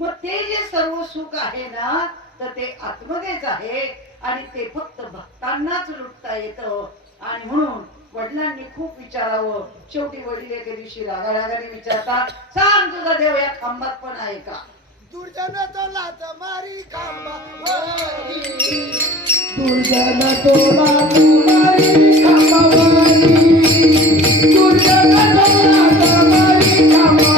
मग ते जे सर्व सुख आहे ना तर ते आत्मदेच आहे. आणि ते फक्त भक्तांनाच लुटता येतं. आणि म्हणून वडिलांनी खूप विचारावं. शेवटी वडील एके दिवशी रागा रागाने विचारतात सांग तुझा देव या खांबात पण आहे का? दुर्जन लात मारी खांबावरी दुर्जन तोला तुम्हारी कामावरी दुर्जन तोला तुम्हारी कामावरी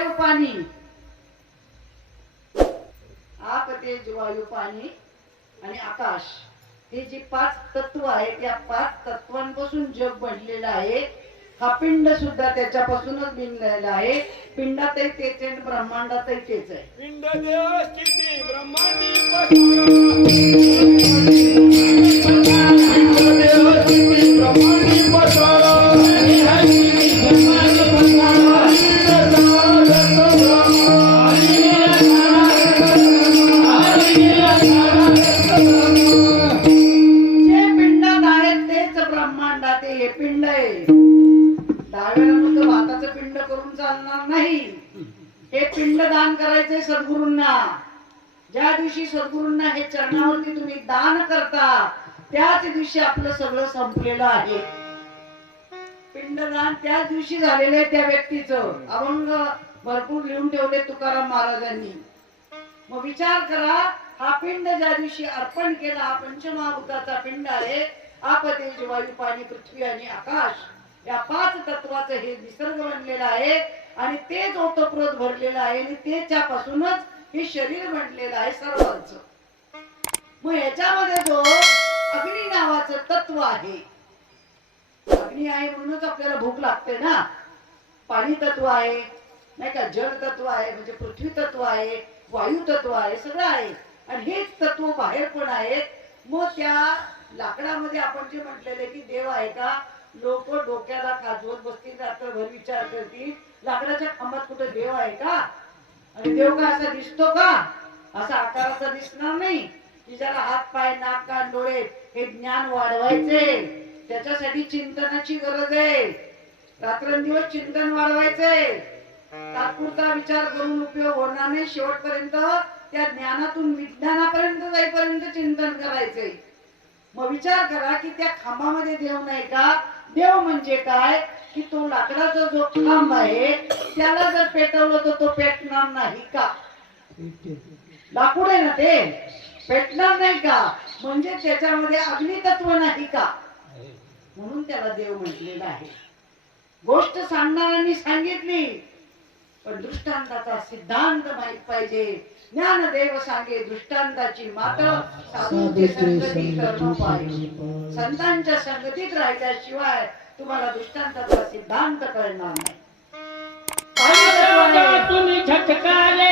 तेज पाणी. आप तेज वायू पाणी आणि आकाश. हे जी पाच तत्व आहेत या पाच तत्वांपासून जग बनलेलं आहे. हा पिंड सुद्धा त्याच्यापासूनच बिनलेला आहे. पिंडातही तेच आहे आणि ब्रह्मांडातही तेच आहे. पिंड देव ब्रह्मांडी हे पिंड दान करायचंय सद्गुरूंना. ज्या दिवशी सद्गुरूंना हे चरणावरती तुम्ही दान करता त्याच दिवशी आपलं सगळं संपलेलं आहे. पिंडदान त्याच दिवशी झालेलं आहे त्या व्यक्तीचं. अभंग भरपूर लिहून ठेवले तुकाराम महाराजांनी. मग विचार करा हा पिंड ज्या दिवशी अर्पण केला हा पंचमहाभूताचा पिंड आहे आप तेज वायू पाणी पृथ्वी आणि आकाश या पाच तत्वाचं हे निसर्ग बनलेलं आहे. आणि तेच ओतप्रोत भरलेलं आहे आणि त्याच्यापासूनच हे शरीर बनलेलं आहे सर्वांच. मग याच्यामध्ये जो अग्नी नावाचं तत्व आहे अग्नी आहे म्हणूनच आपल्याला भूक लागते ना. पाणी तत्व आहे नाही का? जल तत्व आहे म्हणजे पृथ्वी तत्व आहे वायू तत्व आहे सगळं आहे. आणि हेच तत्व बाहेर पण आहेत. मग त्या लाकडामध्ये आपण जे म्हटलेले की देव आहे का? लोक डोक्याला काजवत बसतील रात्रभर विचार करतील लाकडाच्या खांबात कुठे देव आहे का? आणि देव का असा दिसतो का? असा आकाराचा दिसणार नाही. की ज्याला हात पाय नाक कान डोळे हे ज्ञान वाढवायचे. त्याच्यासाठी चिंतनाची गरज आहे. रात्रंदिवस चिंतन वाढवायचंय तात्पुरता विचार करून उपयोग होणार नाही. शेवटपर्यंत त्या ज्ञानातून विज्ञानापर्यंत जाईपर्यंत चिंतन करायचंय. मग विचार करा की त्या खांबामध्ये देव नाही का? देव म्हणजे काय? की तो लाकडाचा जो खांब आहे त्याला जर पेटवलं तर तो पेटणार नाही का? लाकूड आहे ना ते? पेटणार नाही का? म्हणजे त्याच्यामध्ये अग्नितत्व नाही का? म्हणून त्याला देव म्हटलेला आहे. गोष्ट सांगणाऱ्यांनी सांगितली. पण दृष्टांताचा सिद्धांत माहीत पाहिजे. ज्ञानदेव सांगे दृष्टांताची मात्र साधूंची संगती करणं पाहिजे संतांच्या संगतीत राहिल्याशिवाय तुम्हाला दृष्टांताचा सिद्धांत कळणार नाही. तुम्ही झटकाले.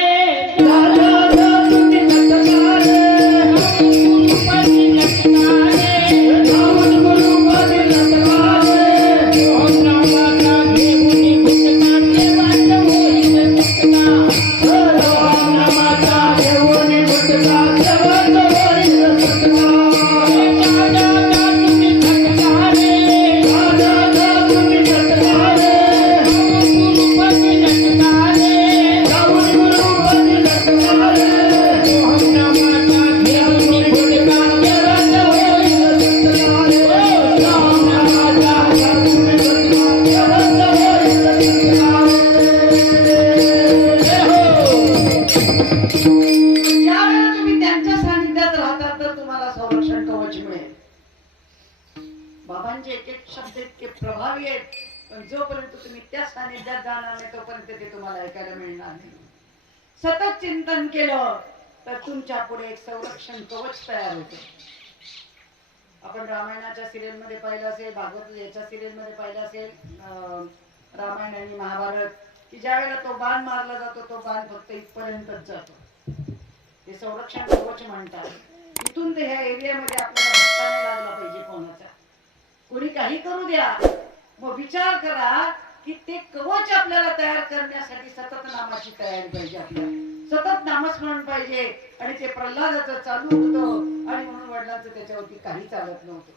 मग विचार करा की ते कवच आपल्याला तयार करण्यासाठी सतत नामाची तयारी पाहिजे आपल्याला सतत नामस्मरण पाहिजे. आणि ते प्रल्हादाचं चालू होतं. आणि म्हणून वडिलांचं त्याच्यावरती काही चालत नव्हतं.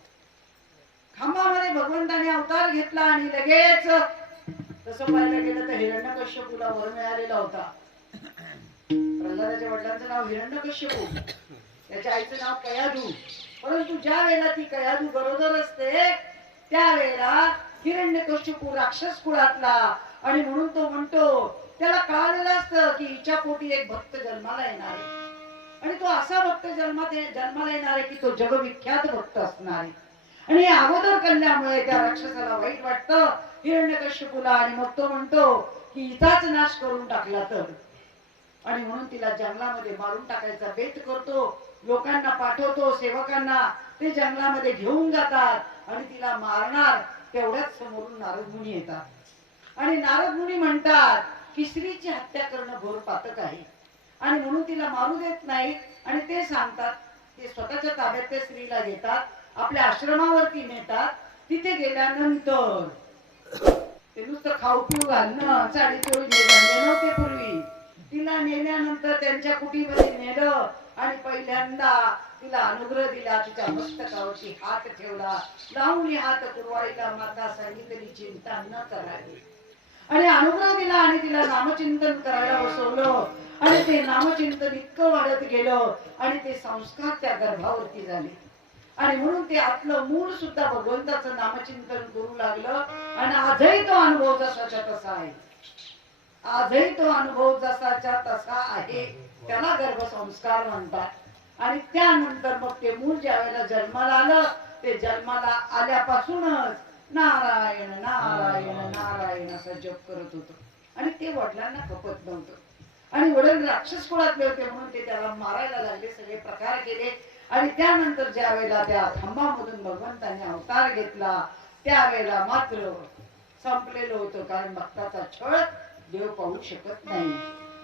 खांबामध्ये भगवंताने अवतार घेतला आणि लगेच तसं पाहायला गेलं तर हिरण्यकश्यपूला वर मिळालेला होता. प्रल्हादाच्या वडिलांचं नाव हिरण्यकश्यपू त्याच्या आईचं नाव कयाधू. परंतु ज्या वेळेला ती कयाधू गरोदर असते त्यावेळेला हिरण्यकश्यपू राक्षस कुळातला. आणि म्हणून तो म्हणतो त्याला कळालेलं असतं की हिच्या पोटी एक भक्त जन्माला येणार आहे. आणि तो असा भक्त जन्मात जन्माला येणार आहे की तो जगविख्यात भक्त असणार आहे. आणि अगोदर कल्यामुळे त्या राक्षसाला वाईट वाटतं हिरण्यकश्यपूला. आणि मग तो म्हणतो की हिचाच नाश करून टाकला तर. आणि म्हणून तिला जंगलामध्ये मारून टाकायचा बेत करतो. लोकांना पाठवतो सेवकांना. ते जंगलामध्ये घेऊन जातात आणि तिला मारणार. तेवढ्याच समोरून नारद मुनी येतात. आणि नारद मुनी म्हणतात की स्त्रीची हत्या करणं घोर पातक आहे. आणि म्हणून तिला मारू देत नाहीत. आणि ते सांगतात ते स्वतःच्या ताब्यात त्या स्त्रीला घेतात आपल्या आश्रमावरती नेतात. तिथे गेल्यानंतर ते नुसतं खाऊ पिऊ घालणं साडी चोळी नव्हते पूर्वी. तिला नेल्यानंतर त्यांच्या कुटीमध्ये नेलं. आणि पहिल्यांदा तिला अनुग्रह दिला तिच्या मस्तकावरती हात ठेवला. लावून हात कुरवाळीला माता सांगितली चिंता न करावी. आणि अनुग्रह दिला आणि तिला नामचिंतन करायला बसवलं. आणि ते नामचिंतन इतकं वाढत गेलं आणि ते संस्कार त्या गर्भावरती झाले. आणि म्हणून ते आपलं मूळ सुद्धा भगवंताचं नामचिंतन करू लागलं. आणि आजही तो अनुभव जसाच्या तसा आहे. आजही तो अनुभव जसाच्या तसा आहे. त्याला गर्भसंस्कार म्हणतात. आणि त्यानंतर मग ते मूल ज्या वेळेला जन्माला आलं ते जन्माला आल्यापासूनच नारायण नारायण नारायण असा जप करत होत. आणि ते वडिलांना खपत नव्हतं. आणि वडील राक्षस कुळातले होते म्हणून ते त्याला मारायला लागले सगळे प्रकार केले. आणि त्यानंतर ज्या वेळेला त्या खांबामधून भगवंतांनी अवतार घेतला त्यावेळेला मात्र संपलेलं होतं कारण भक्ताचा छळ देव पाहू शकत नाही.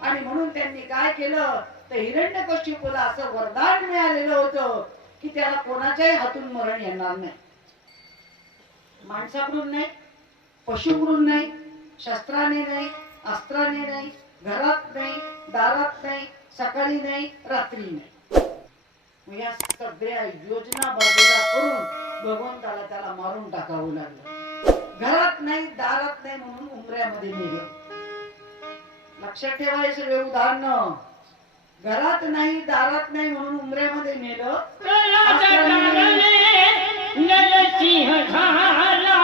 आणि म्हणून त्यांनी काय केलं? तर हिरण्यकश्यपूला असं वरदान मिळालेलं होतं की त्याला कोणाच्याही हातून मरण येणार नाही. माणसाकडून नाही पशुकडून नाही शस्त्राने नाही अस्त्राने नाही घरात नाही दारात नाही सकाळी नाही रात्री नाही. या सगळ्या योजना बाजूला करून भगवंताला त्याला मारून टाकावं लागलं. घरात नाही दारात नाही म्हणून उमऱ्यामध्ये नेलं. लक्षात ठेवा हे सगळे उदाहरण. घरात नाही दारात नाही म्हणून उमऱ्यामध्ये नेलं. नरसिंह झाला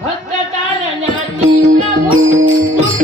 भक्त तारण्याची प्रभू तुझ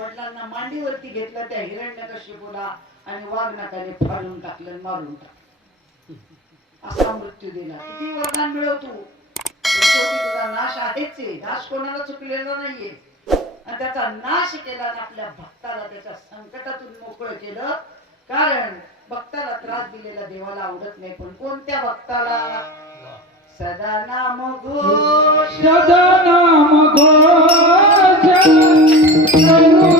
वडिलांना मांडीवरती घेतलं त्या हिरण्यकश्यपूला आणि वाघनाकाने फाडून टाकलं मारून टाकलं. असा मृत्यू दिला. किती वरदान मिळवतो. पण शेवटी तुझा नाश आहेच आहे. नाश कोणाला चुकलेला नाहीये. आणि त्याचा नाश केला आणि आपल्या भक्ताला त्याच्या संकटातून मोकळं केलं. कारण भक्ताला त्रास दिलेला देवाला आवडत नाही. पण कोणत्या भक्ताला? सदा नाम घोष. सदा नाम घोष. करू हरी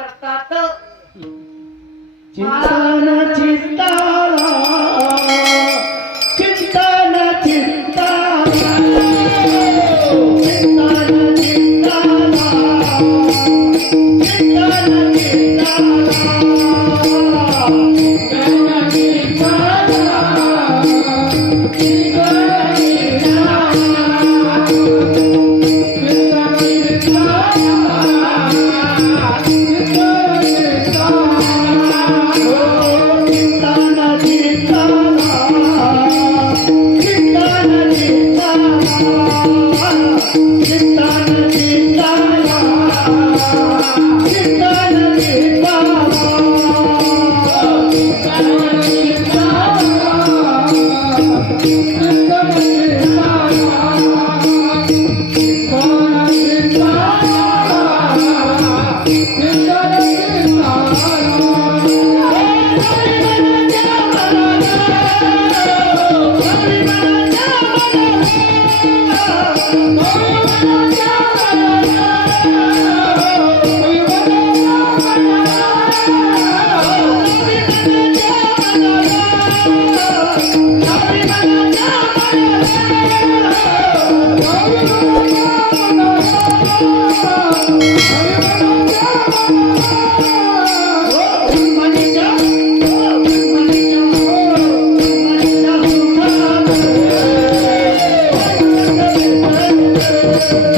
करतात. चिंतन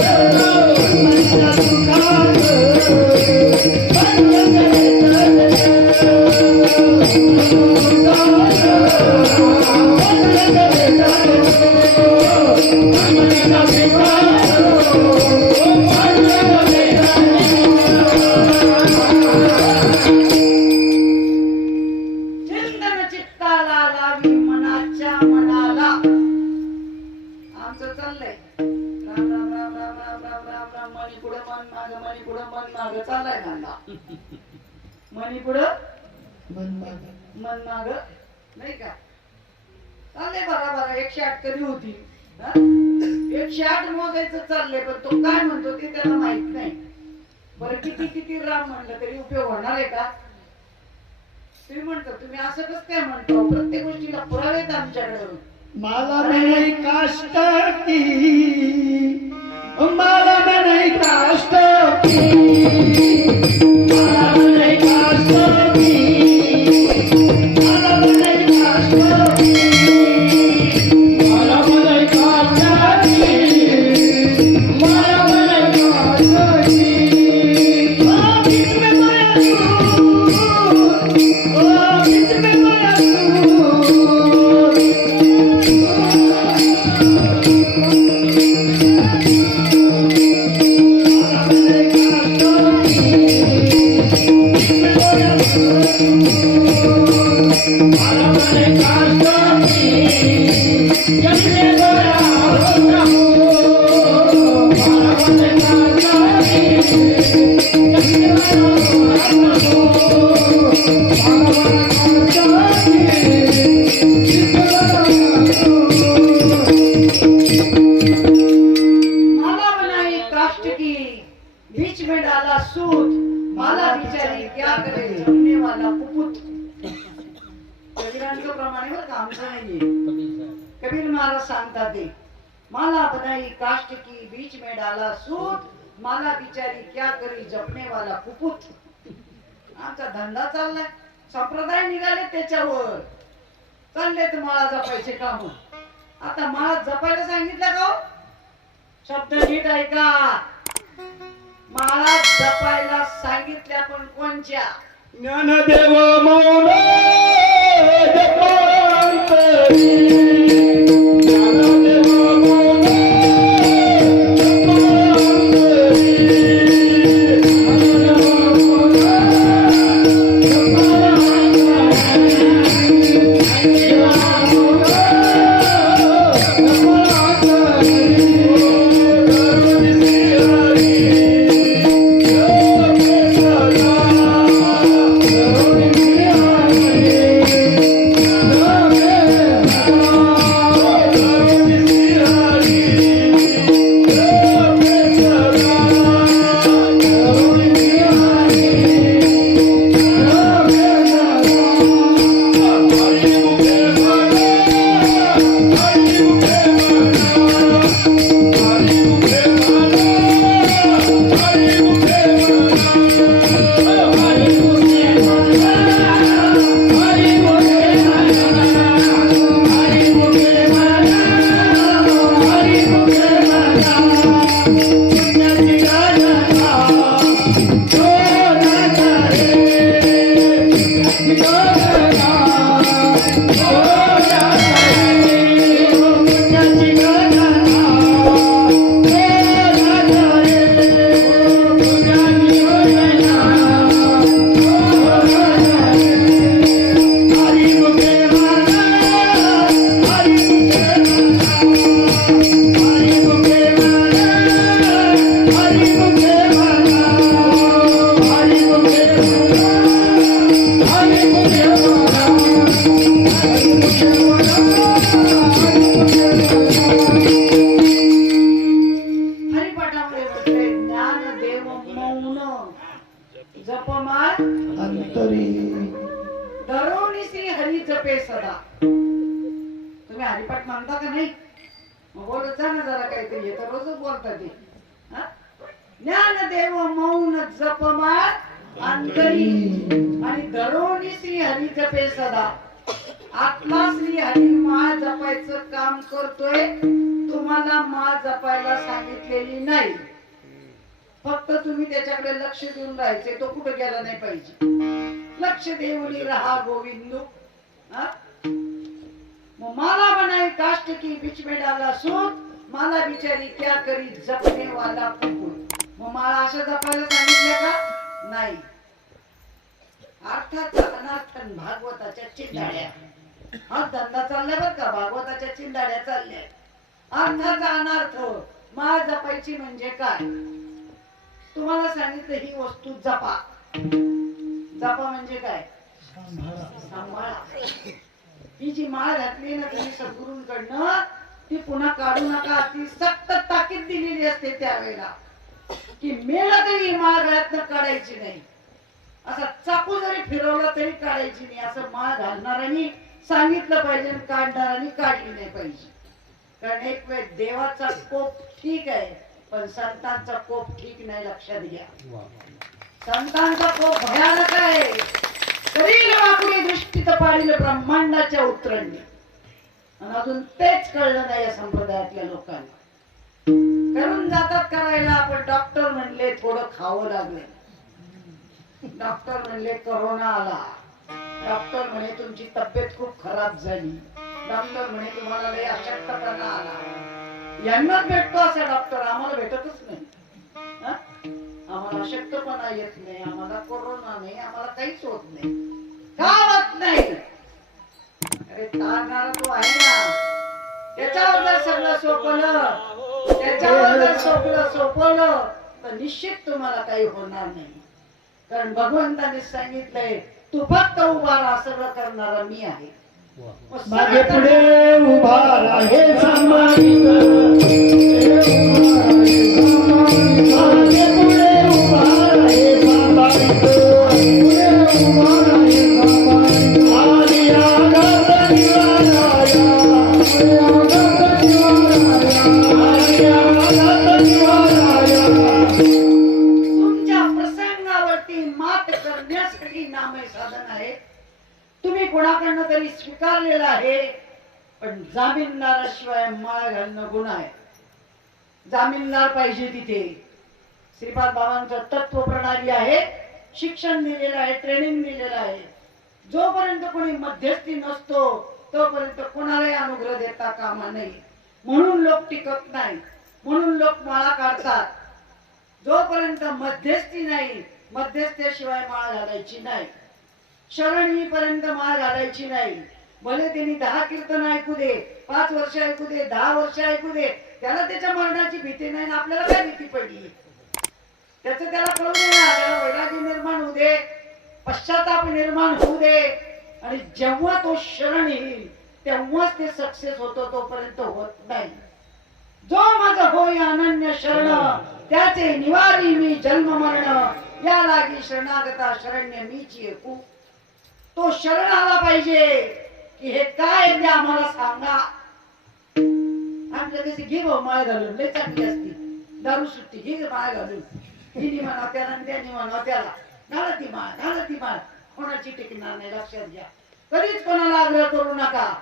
Thank you. तुम्ही म्हणतो तुम्ही असं कसं काय म्हणतो? प्रत्येक गोष्टीला पुरावे आहेत आमच्याकडे मला नाही काष्ट की मला नाही काष्ट की. माला आमचा धंदा चाललाय. संप्रदाय निघाले त्याच्यावर. चालले चाललेत माळा जपायचे काम आता माळा जपायला सांगितलं का हो? शब्द नीट ऐका. माळा जपायला सांगितल्या पण कोणच्या? ज्ञानदेव मौला. लक्ष देऊन राहायचे तो कुठे गेला नाही पाहिजे. लक्ष देऊन रहा गोविंदू. माला बनाई काष्ट की बीच में डाला सूत माला बिचारी क्या करी जपने वाला कुकुर. मग माळा अशा जपायला सांगितल्या का? नाही. अर्थात अनार्थन भागवताच्या चिंधाड्या हा धंदा चाललाय बर का? भागवताच्या चिंधाड्या चालल्या अर्थाचा अनार्थ. माळ जपायची म्हणजे काय? तुम्हाला सांगितलं ही वस्तू जपा. जपा म्हणजे काय? सांभाळा. ही जी माळ घातली ना तुम्ही सद्गुरूंकडनं ती पुन्हा काढू नका. ती सक्त ताकीद दिलेली असते त्यावेळेला. की मेला तरी ही माळ गळ्यातनं काढायची नाही. असा चाकू जरी फिरवला तरी काढायची नाही. असं माळ घालणाऱ्यांनी सांगितलं पाहिजे आणि काढणाऱ्यांनी काढली नाही पाहिजे. कारण एक वेळ देवाचा कोप ठीक आहे. पण संतांचा कोप ठीक नाही लक्षात घ्या. संतांचा कोप भयानक आहे. तरी वाकुडी दृष्टीत पाडील ब्रह्मांडाच्या उतरणी आणि अजून तेच कळलं नाही या संप्रदायातल्या लोकांना. करून जातात करायला पण डॉक्टर म्हणले थोडं खावं लागले. डॉक्टर म्हणले करोना आला. डॉक्टर म्हणे तुमची तब्येत खूप खराब झाली. डॉक्टर म्हणे तुम्हाला लय अशक्तपणा आला. यांनाच भेटतो असा डॉक्टर आम्हाला भेटतच नाही. आम्हाला अशक्तपणा येत नाही आम्हाला कोरोना नाही आम्हाला काहीच होत नाही. का होत नाही. अरे तारणारा तो आहे ना. त्याच्यावर जर सगळं सोपवलं त्याच्यावर जर सोपलं सोपवलं तर निश्चित तुम्हाला काही होणार नाही. कारण भगवंताने सांगितलंय तू फक्त उभा राहा सगळं करणारा मी आहे. मग मागे पुढे उभा राहे सामायिक स्वीकारलेलं आहे पण जामीनदाराशिवाय माळ घालणं गुन्हा आहे. जामीनदार पाहिजे तिथे. श्रीपाद बाबांचं तत्व प्रणाली आहे शिक्षण दिलेलं आहे ट्रेनिंग दिलेलं आहे. जोपर्यंत कोणी मध्यस्थी नसतो तोपर्यंत कोणालाही अनुग्रह देता कामा नाही म्हणून लोक टिकत नाही म्हणून लोक माळा काढतात. जोपर्यंत मध्यस्थी नाही मध्यस्थ्याशिवाय माळ घालायची नाही. शरण माळ घालायची नाही. भले त्यांनी दहा कीर्तन ऐकू दे पाच वर्ष ऐकू दे दहा वर्ष ऐकू दे त्याला त्याच्या मरणाची भीती नाही आपल्याला काय भीती पडली? त्याच त्याला कळू दे ना त्याला वैराग्य निर्माण होऊ दे पश्चाताप निर्माण होऊ दे. आणि जेव्हा तो शरण येईल तेव्हाच ते सक्सेस होतो तोपर्यंत होत नाही. जो माझं होय अनन्य शरण त्याचे निवारी मी जन्म मरण. या लागी शरणागता शरण्य मीची एकू. तो शरण आला पाहिजे. हे काय ते आम्हाला सांगा. आमच्या कशी घे भाऊ माळ घालून लय चांगली असती. दारू सुट्टी घे ग माळ घालून. हिनी म्हणा त्याला त्याने म्हणा त्याला. घाला ती माळ घाला ती माळ. कोणाची टिकणार नाही लक्षात घ्या. कधीच कोणाला आग्रह करू नका.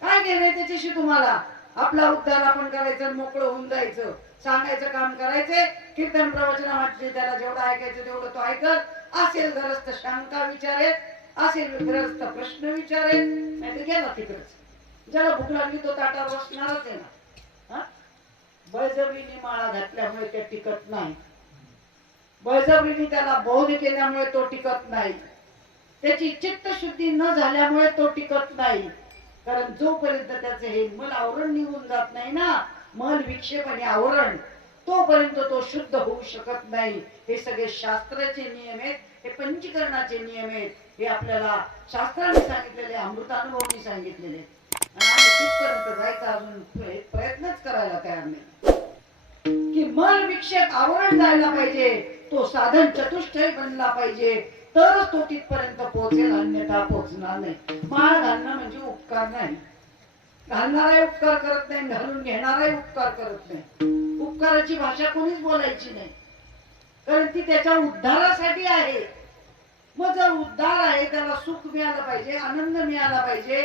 काय घेणे त्याच्याशी तुम्हाला? आपला उद्धार आपण करायचं मोकळं होऊन जायचं. सांगायचं काम करायचे कीर्तन प्रवचन वाटते त्याला जेवढं ऐकायचं तेवढं तो ऐकत असेल गरज तर शंका विचारेल. असेल गरज प्रश्न विचारेल नाही तर गेला ज्याला भूक लागली तो ताटावर बसणारच आहे ना. हा? बळजबरीने माळा घातल्यामुळे ते टिकत नाही. बळजबरीने त्याला बौद्ध केल्यामुळे तो टिकत नाही. त्याची चित्तशुद्धी न झाल्यामुळे तो टिकत नाही. कारण जोपर्यंत त्याचे हे मल आवरण निघून जात नाही ना मल विक्षेप आणि आवरण तोपर्यंत तो शुद्ध होऊ शकत नाही. हे सगळे शास्त्राचे नियम आहेत. हे पंचीकरणाचे नियम आहेत हे आपल्याला शास्त्राने सांगितलेले अमृतानुभवानी सांगितलेले. आणि आम्ही तिथपर्यंत जायचा अजून प्रयत्नच करायला तयार नाही. की मल विक्षेप आवरण जायला पाहिजे तो साधन चतुष्टय बनला पाहिजे तरच तो तिथपर्यंत पोहोचेल अन्यथा पोहोचणार नाही. माळ घालणं म्हणजे उपकार नाही. घालणाराही उपकार करत नाही घालून घेणाराही उपकार करत नाही. उपकाराची भाषा कोणीच बोलायची नाही. कारण ती त्याच्या उद्धारासाठी आहे. मग जर उद्धार आहे त्याला सुख मिळालं पाहिजे आनंद मिळाला पाहिजे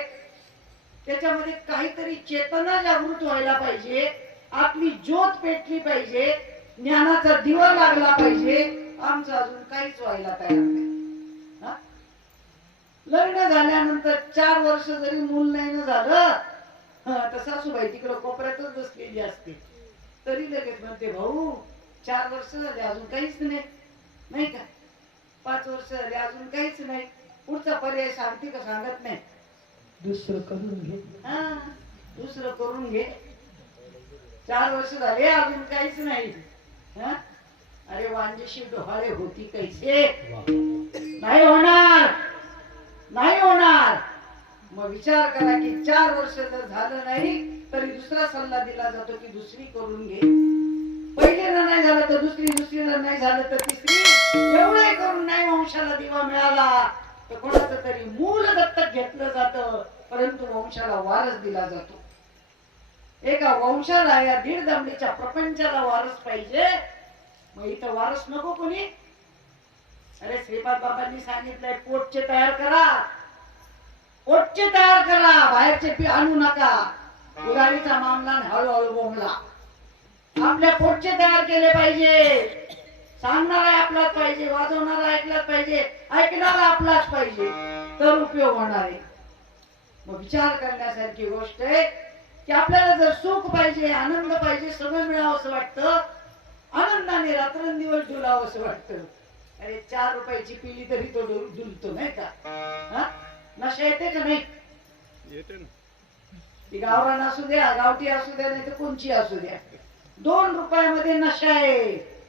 त्याच्यामध्ये काहीतरी चेतना जागृत व्हायला पाहिजे आपली ज्योत पेटली पाहिजे ज्ञानाचा दिवा लागला पाहिजे आमचं अजून काहीच व्हायला तयार नाही. हा? लग्न झाल्यानंतर चार वर्ष जरी मूल नाही ना झालं तसा तर सासूबाई तिकडं कोपऱ्यातच बसलेली असते. तरी लगेच म्हणते भाऊ चार वर्ष झाले अजून काहीच नाही नाही का? पाच वर्ष झाले अजून काहीच नाही. पुढचा पर्याय सांगते का सांगत नाही. दुसरं करून घे. हा, दुसरं करून घे. चार वर्ष झाले अजून काहीच नाही. हा? अरे वांजेशी डोहाळे होती कैसे? नाही होणार. नाही होणार. मग विचार करा की चार वर्ष जर झालं नाही तरी दुसरा सल्ला दिला जातो की दुसरी करून घे. पहिलीला नाही झालं तर दुसरी दुसरीला नाही झालं तर तिसरी. एवढे करून नाही वंशाला दिवा मिळाला. तर कोणाचं तरी मूल दत्तक घेतलं जातं परंतु वंशाला वारस दिला जातो. एका वंशाला या दीड दमडीच्या प्रपंचाला वारस पाहिजे. मग इथं वारस नको कोणी. अरे श्रीपाद बाबांनी सांगितलंय पोटचे तयार करा. पोटचे तयार करा बाहेरचे पी आणू नका. उधारीचा मामला हळूहळू बोंबला. आपल्या पोटचे तयार केले पाहिजे. सांगणारा आपलाच पाहिजे वाजवणारा ऐकलाच पाहिजे ऐकणारा आपलाच पाहिजे. तर उपयोग होणार आहे. मग विचार करण्यासारखी गोष्ट आहे की आपल्याला जर सुख पाहिजे आनंद पाहिजे सगळं मिळावं असं वाटतं आनंदाने रात्रंदिवस डुलावं असं वाटतं. अरे चार रुपयाची पिली तरी तो डुल- डुलतो नाही का? हा? नशा येते का नाही? येते ना. ती गावरान असू द्या गावठी असू द्या नाही तर कोणची असू द्या. दोन रुपयामध्ये नशा आहे.